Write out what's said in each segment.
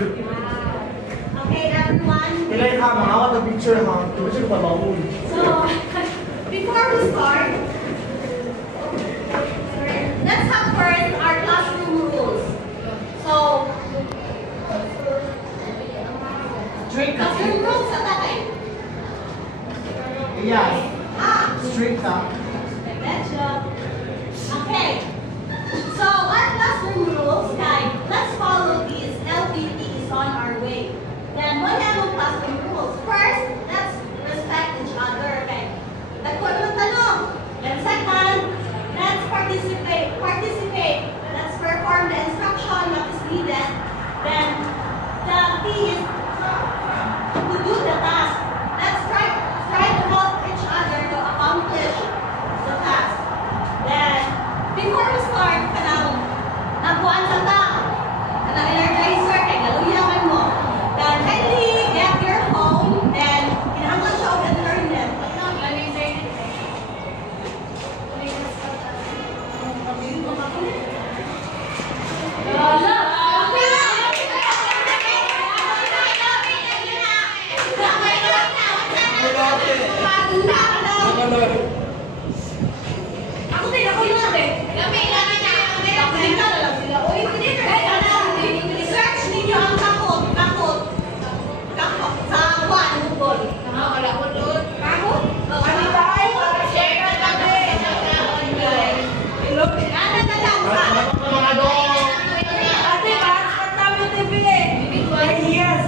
Okay, everyone. Ilay ka, mga the picture ha. Picture pa ba mo? So, before we start, let's have first our classroom rules. So, classroom rules sa tatay. Yes. Strict ha. Good job. Okay. So, our classroom rules, guys, let's follow these LPTs on our way. Then, what are our classroom rules? First, let's respect each other, okay? Tagpuan ng tanong. Then, second, let's participate. Let's perform the instruction that is needed. Then, the key is to do the task. Let's try to help each other to accomplish the task. Then, before we start, nagbuan sa ta. Energizer, kay galuyawan mo. Then, kindly get your phone and kinahanglan siya og internet. Search ninyo ang takot sa buwan Google. Takot?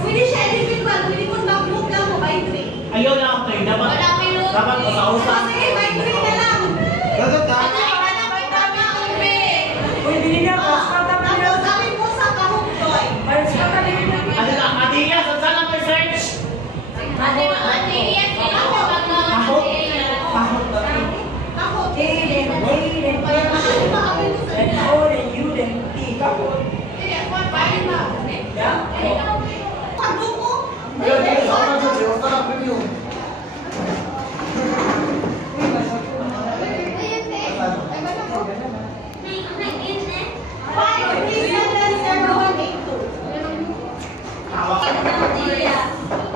Pwede siya individual, pwede kung mag-book lang mo by three. Ayaw na ako kayo. Dapat usa-usa. Sige, by three na lang. Dapat ha? Tapos sabi mo sa kahog, Joy. Ate Iya, saan lang may search? Pahot. Kahog. Pag-book mo? Ayaw, di ko sa ako na sa preview.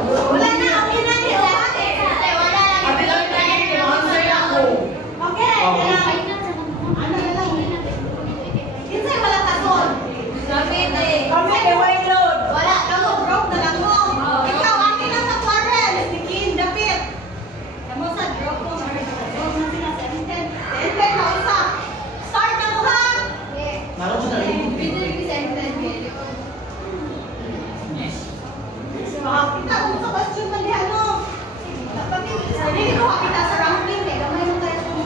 Wala na, okay na niyo. Okay. Ano na lang? Kinsay wala tason? Wala, kamo drop na lang mo. Ikaw, akin lang sa quarrel. Sikin, dapit. Kamo sa drop mo. Drop na sila sa intent. Intent na usa. Start na mo ha. Naroon siya na rin. Kita kung sa question man diyan mo. Hindi ko kita sa ranking eh. Gamay mo tayo sa mga.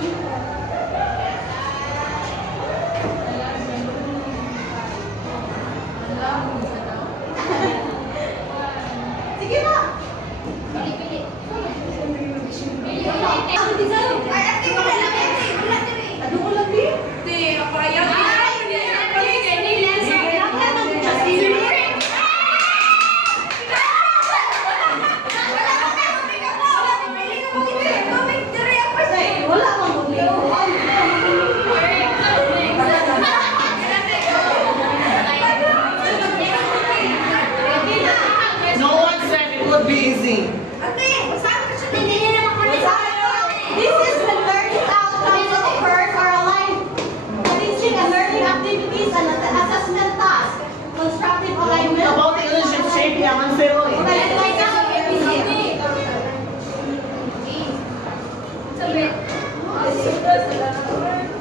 Sige na. Ay, ate, wala lang ate. Wala dire. Ano ko lang di? Wala mang No one said it would be easy. This is the learning outcomes that occurs or aligned. Teaching and learning activities and assessment tasks. Constructive alignment. About the English shape niya, man pero eh.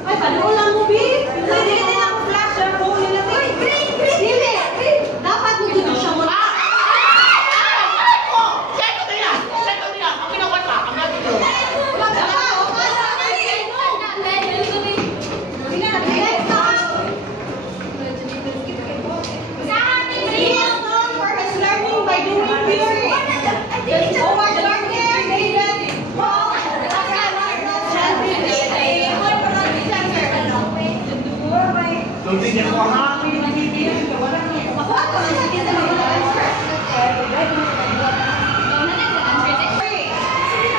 Ay, paano lang mo, B? Pwede ka lang flash your phone nila. Green! Dapat mo dito siya mo. For his learning by doing theory. Over learning, Paul, Don't think ako ha?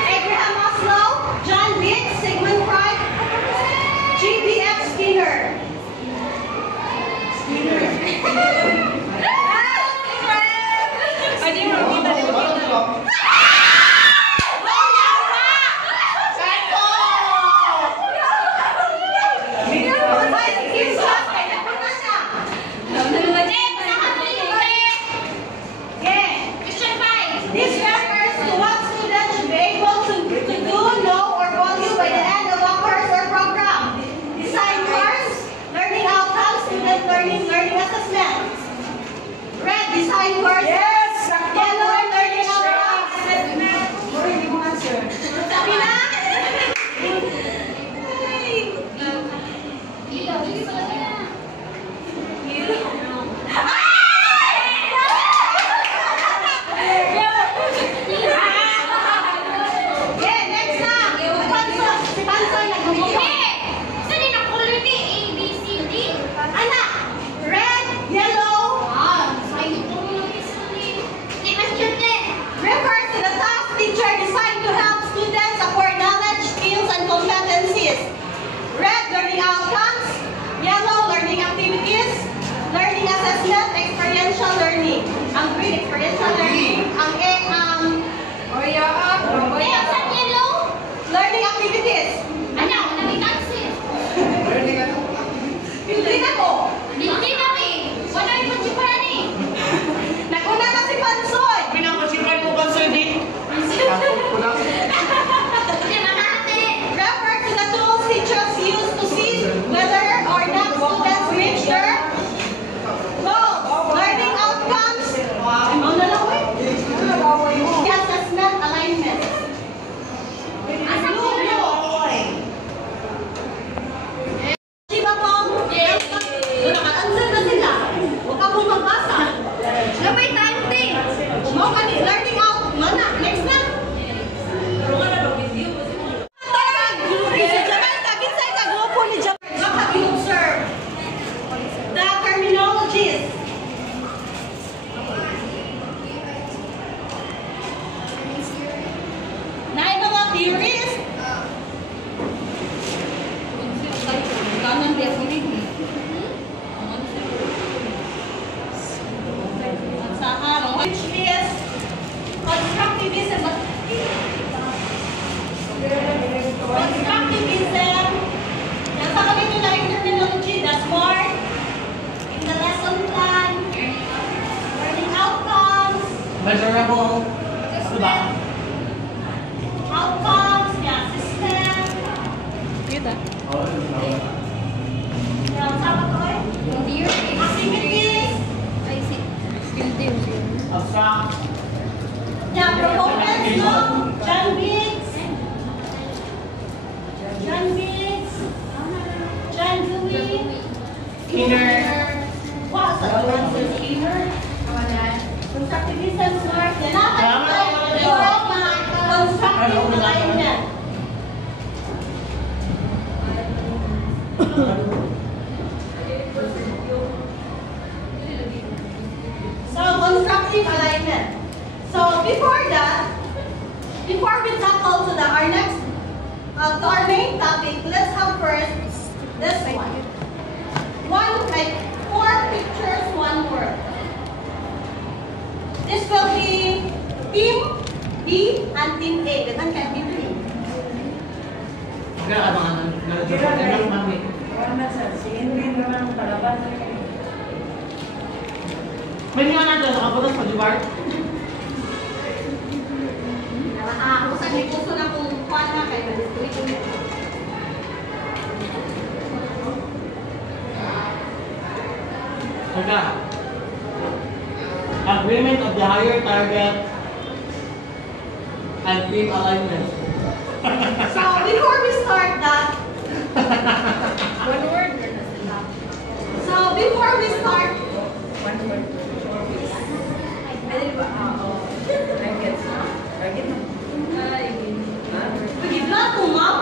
Abraham Maslow, John Vick, Sigmund Freud, G.B.F. Skinner. This refers to what students should be able to do, know, or value by the end of a course or program. Design course, learning outcomes, student learning assessment. Red, design course. Yes! Yellow, learning outcomes. Hindi mo answer. Sabi na? Okay, next na. Si Pansoy nagbubuo. Anak, red, yellow, refers to the task teacher designed to help students acquire knowledge, skills, and competencies. Red, learning outcomes. Yellow, learning activities. Learning assessment, experiential learning. Ang green, experiential learning. Ang learning activities. Hindi na ko. Naguna na si Pansoy. Pinapasipan mo ba sa din? Refer to the tools teachers use to see whether or not students reach their goals. Learning outcomes. Ano na lang eh? Assessment alignment. Diba po? Naka-answer na sila. Huwag ka mong magbasa. Mo ka ni learning out. Mana? Next na. The terminologies. Na mga theories. Which is constructivism. Constructivism. Nasa kami nila yung terminology, the SMART, in the lesson plan, learning outcomes, Measurable. Ano ba? outcomes, yeah, system. Yeah, sabi ko eh. Activities, Abstract. yeah, proponents, no? John Biggs, John Dewey, Inner. what's the answer? Skinner, constructivism, SMART, yan na, constructive alignment. So, constructive alignment. So, before that, before we tackle to our next, to our main topic, let's have first this one. One, like 4 pictures, 1 word. This will be Team B and Team A. Ganun ka, Team B. Nag-aabangan ng mami. May nga na doon, nakabutas pa, Jubar? Kung saan may puso na kung kuhan na kayo, na-distrito niyo. Teka. Agreement of the higher target and team alignment. So, before we start that, so before we start, bigla ko, ma'am.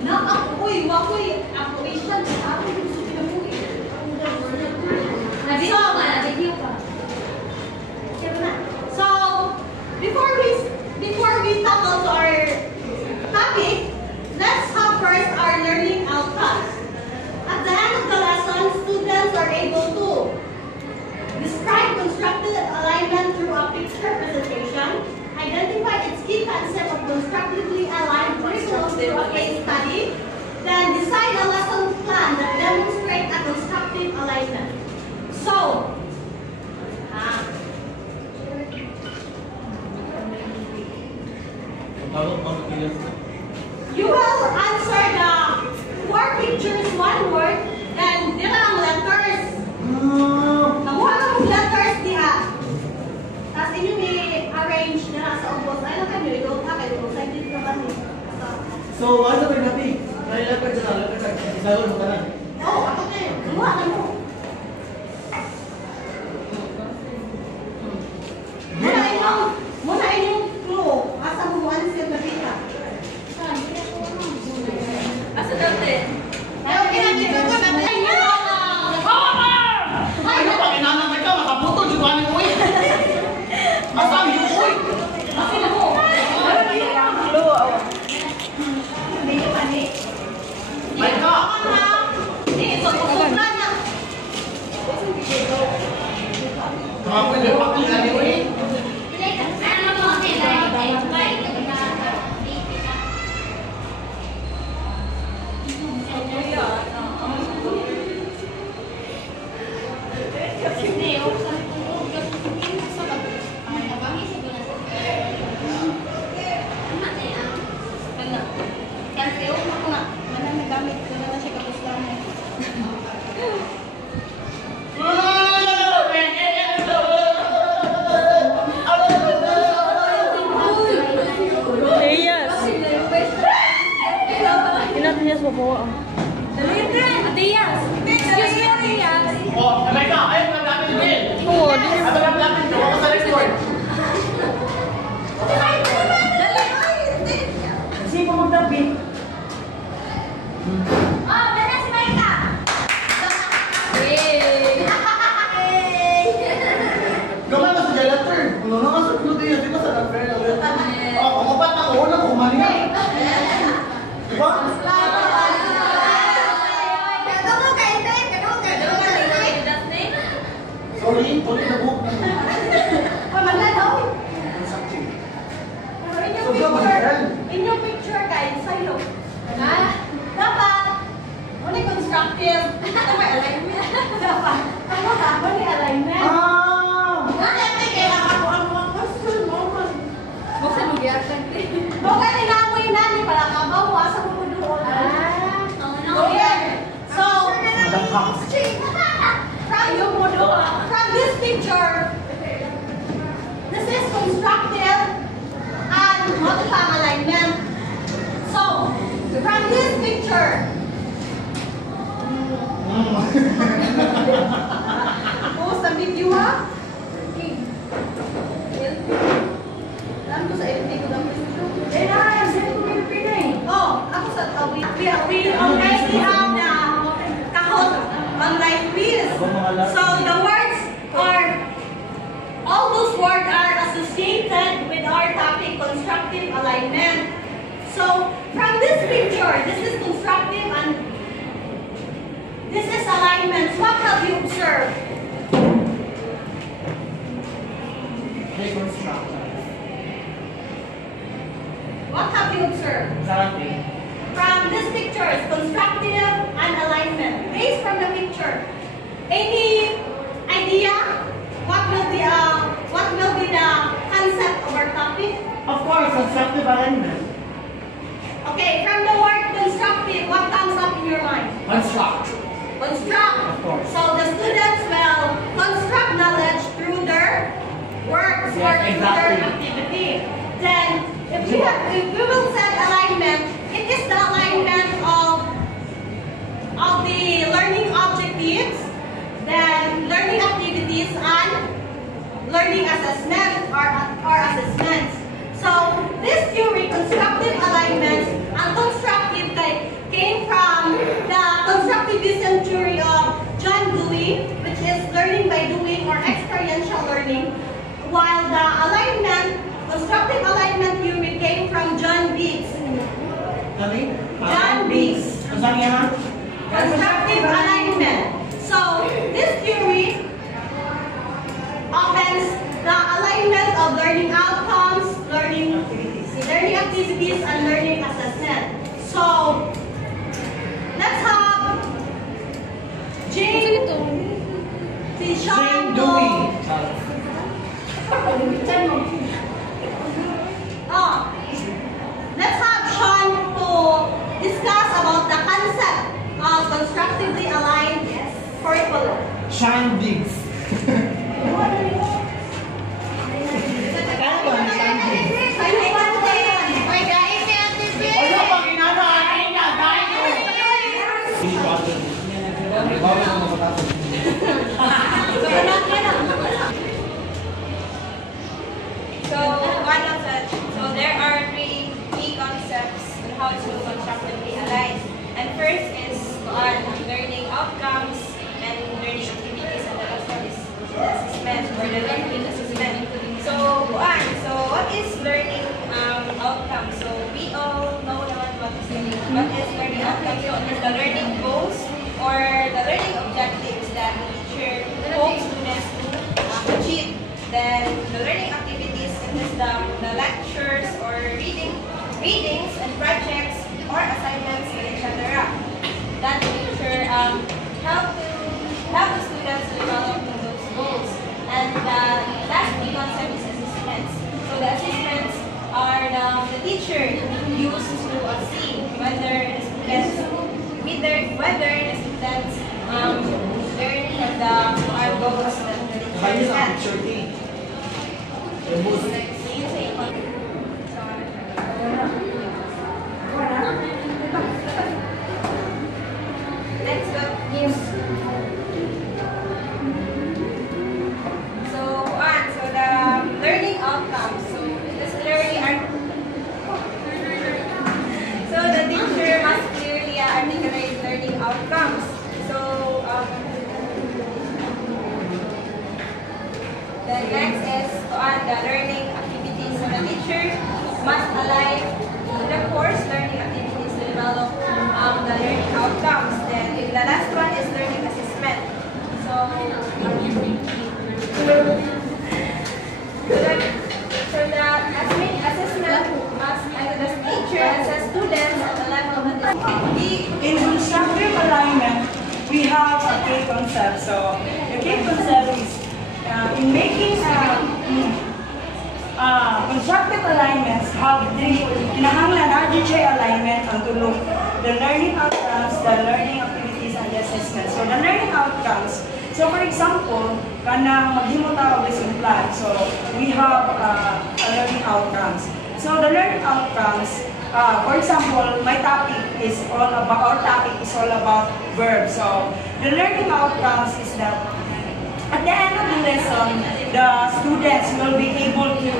Na ako'y, wako'y, application. Ako'y gusto pinabuhi. So, before we tackle to our topic, let's have first our learning outcomes. At the end of the lesson, So, ano ba yung nabi? Nalilapad sa isagol mo ka na. Oo, ako din. Gumawa ka mo. Muna inyong clue. Asa mo answer na kita. Asa dati? Ayaw, kinakita ko na. Ano pa, kinanang ikaw, makaputol, siganin mo eh. Asam yung uy. Sino mo? May ka. Mga pwede, pakinggan mo eh. Excuse me, Arias. Oh, may ka, ayun, nagdapin din. Ano nagdapin ko? Ako sa record. Sino magdabi? Oh, dala si Maika. Gaman na sa gelator. Ano na nga sa blood yun, di ba sa nag-fair na ulit? Oh, kumapat na ko, unang kumaniya. Diba? Sorry, tuloy na book. In your picture, guys, sa'yo. Dapat, only constructive. Dapat alignment. Dapat, only alignment. Bakit inamoy na ni para kabaw asa mo doon? So, from this picture, this is constructive and multi-farm alignment. So, from this picture, post ang video ha? Alam ko sa FD ko ng video. Oh, ako sa we already have the kahon on right wheels. So the words are, all those words are associated with our topic, constructive alignment. So from this picture, this is constructive and this is alignment. What have you observed? What have you observed? From this picture, it's constructive and alignment. Based from the picture, any idea what will be the concept of our topic? Of course, constructive alignment. Okay, from the word constructive, what comes up in your mind? Construct. Construct. Of course. So the students will construct knowledge through their works or Yes, through their exactly. activity. Then, if we will set alignment, it is the alignment of the learning objectives, then learning activities, and learning assessment or assessments. So, this theory, constructive alignment and constructive came from the constructivism theory of John Dewey, which is learning by doing or experiential learning, while the constructive alignment theory came from John Biggs. John Biggs. Constructive alignment. So, this theory opens the alignment of learning outcomes, learning activities, and learning assessment. So, let's have Jane Jane Dewey. Let's have Sean to discuss about the concept of constructively aligned curriculum. Sean Biggs. Ano pang inano assessment or the learning assessment. So, what is learning outcome? So, we all know naman what is learning outcome. So, it is the learning goals or the learning objectives that the teacher hopes students to achieve. Then, the learning activities, it is the lectures or readings and projects or assignments, etc. That the teacher help the students develop those goals. And the last key concept is assessments. So the assessments are the teacher used to see whether the students learn from our goals that the teacher has. Let's go. Yes. So the learning outcomes. So the teacher must clearly articulate learning outcomes. So the next is the learning activities. So the teacher must align the course learning activities to develop the learning outcomes. Then the last one is learning assessment. So the assessment must the teacher assess students at the level that In constructive alignment, we have a key concept. So the key concept is in making constructive alignments have three kinahanglan RGJ alignment ang tulong the learning outcomes, the learning activities, and the assessment. So the learning outcomes. So for example, kanang maghimo ta og lesson plan. So we have learning outcomes. So the learning outcomes, for example, my topic is all about, our topic is all about verbs. So the learning outcomes is that at the end of the lesson, the students will be able to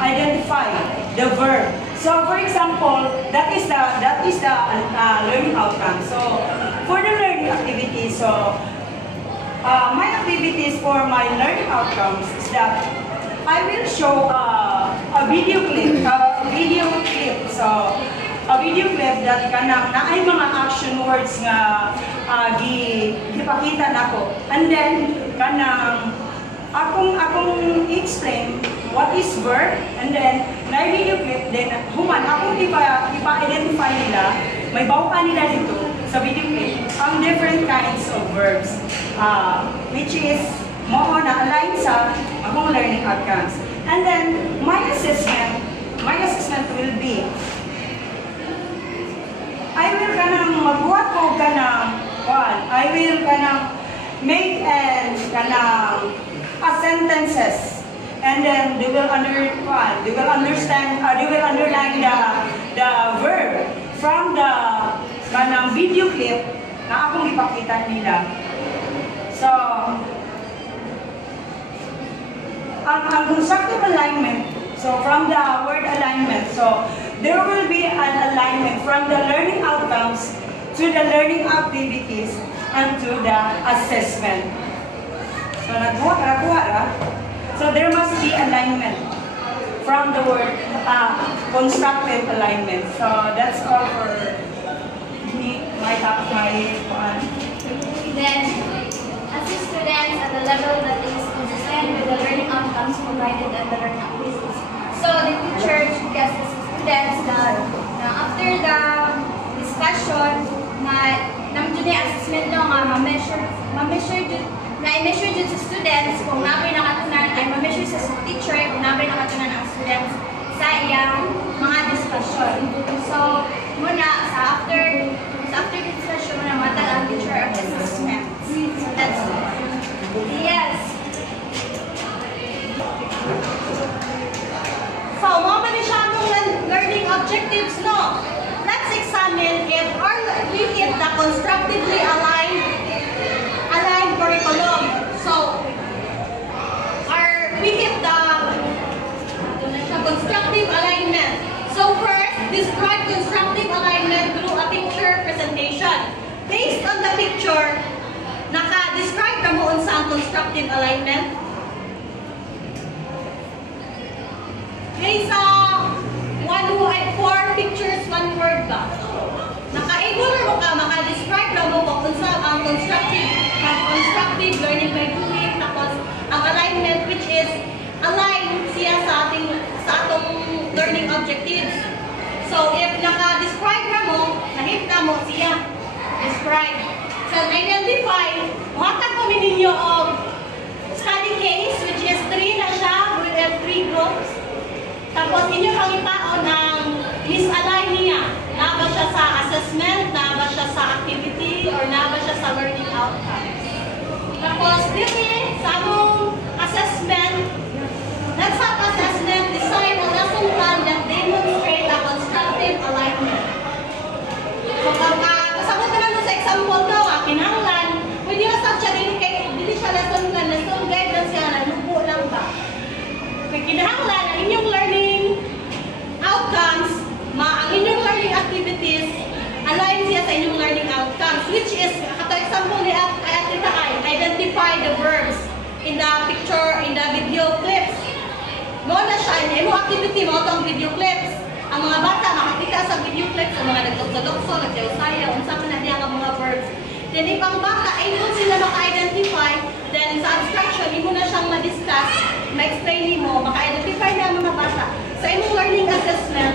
identify the verb. So for example, that is the learning outcome. So for the learning activities, so my activities for my learning outcomes is that I will show a video clip. So a video clip that kanang naay mga action words nga gipakita nako. And then kanang akong explain what is verb, and then na video clip then human akong ipa-identify nila, may bawaan nila dito sa video clip ang different kinds of verbs which is mo na align sa akong learning outcomes. And then my assessment will be I will kanang magbuhat ko I will kanang make and kanang sentences, and then they will underline the verb from the kanang video clip na akong ipakita nila. So ang constructive alignment, so from the word alignment, so there will be an alignment from the learning outcomes to the learning activities and to the assessment. So nakuha. So there must be alignment from the word constructive alignment. So that's all for me, my one. Then, assist students at the level that is consistent with the learning outcomes provided at the learning activities. So the teacher should guess the students that after the discussion na namjud na assessment no nga ma-measure dun sa students kung nabay nakatunan ay ma-measure sa teacher kung nabay nakatunan ang students sa iyang mga discussion. So muna sa after discussion muna matag ang teacher ang assessment. So that's it. Yes. So, mga manisyadong learning objectives, no? Let's examine if we hit the constructively aligned curriculum. So, we hit the constructive alignment. So, first, describe constructive alignment through a picture presentation. Based on the picture, naka-describe ka mo sa constructive alignment? Kaysa one who had 4 pictures, 1 word ba? Naka-able mo ka, maka-describe na mo kung sa ang constructive learning by doing, tapos ang alignment which is align siya sa atong learning objectives. So if naka-describe na mo, nahit na mo siya, describe. So identify, makatag kami ninyo og study case which is 3 na siya, we have 3 groups. Tapos inyo pangitaon ng misalign niya. Na ba siya sa assessment, na ba siya sa activity, or na ba siya sa learning outcomes. Tapos dito sa among assessment, let's have assessment, design a lesson plan that demonstrate a constructive alignment. So kasabot na lang sa example daw, kinahanglan, pwede na sa siya dili siya lesson plan, lesson guide lang siya, nalubo lang ba? Kaya kinahanglan, ang inyong learning outcomes, ang inyong learning activities, align siya sa inyong learning outcomes, which is, kato example ni Atita ay, identify the verbs in the picture, in the video clips. Mo na siya, yung activity mo itong video clips. Ang mga bata, makakita sa video clips, ang mga nagdokso-dokso, nagsayaw-sayaw, unsa man na diya ang mga verbs. Then, ibang bata, able sila maka-identify, then sa abstraction, imo na siyang ma-discuss, ma-explain mo, maka-identify na ang mga bata. Sa imong learning assessment,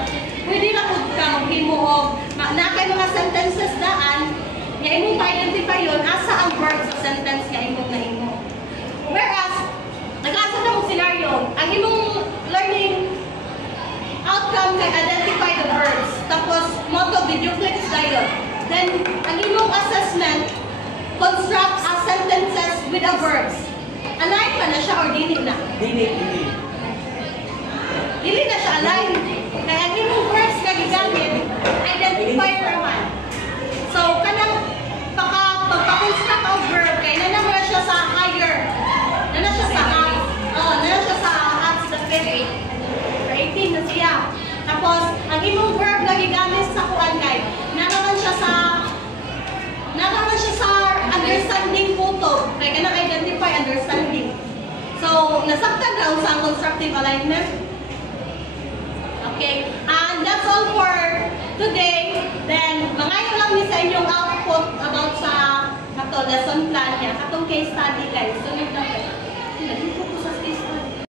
pwede na po ka maghimo og na kay mga sentences daan, nga imong ma-identify yun, asa ang verb sa sentence nga imong nahimo. Whereas, nag-asa na mong scenario, ang imong learning outcome kay identify the verbs, tapos motto video clips dayon. Then, ang imong assessment, construct a sentences with the verbs. Align pa na siya or dili na? Dili. Dili na siya align. Kaya ang imong verbs na gigamit, identifier naman. So, kanang pagpa-construct of verb, kaya nanamo na siya sa higher. Nana siya sa nana siya sa at the grade 18 na siya. Tapos, ang imong verb na gigamit sa kuan kay, nanaman siya sa understanding photo. Kaya kanang identify understanding. So, nasabtan daw sa constructive alignment. Okay, and that's all for today. Then, mangayo lang ni sa inyong output about sa lesson plan niya. Katong case study guys. Sunod na